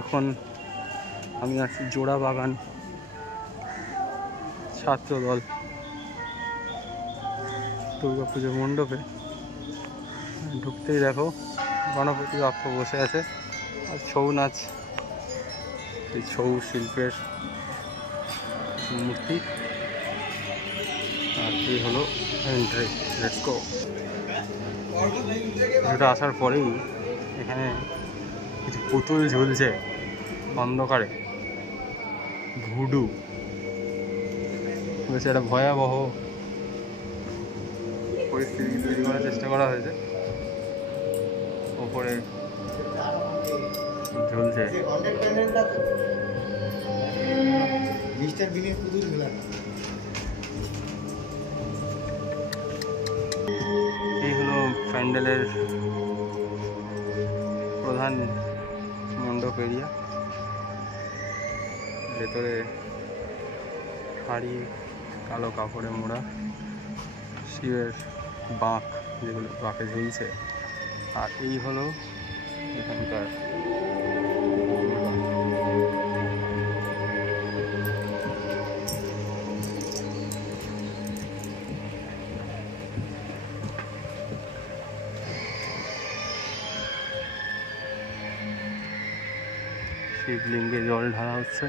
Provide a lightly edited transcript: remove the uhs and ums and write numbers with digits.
এখন আমি আছি জোড়া বাগান ছাত্রদল দুর্গাপুজোর মণ্ডপে। ঢুকতেই দেখো গণপতি বাপ্পা বসে আছে আর ছৌ নাচ, এই ছৌ শিল্পের মূর্তি। আর এই হলো এন্ট্রি। Let's go. যেটা আসার পরেই এখানে কিছু পুতুল ঝুলছে অন্ধকারে, ভুডু। বেশ একটা ভয়াবহ পরিস্থিতি তৈরি করার চেষ্টা করা হয়েছে। ওপরে ঝুলছে এই হলো প্যান্ডেলের প্রধান মণ্ডপ এরিয়া। ভেতরে হাড়ি কালো কাপড়ে মোড়া, শিবের বাঁক যেগুলো বাঁকে ঝুলছে। আর এই হলো এখানকার শিবলিঙ্গে জল ঢালা হচ্ছে।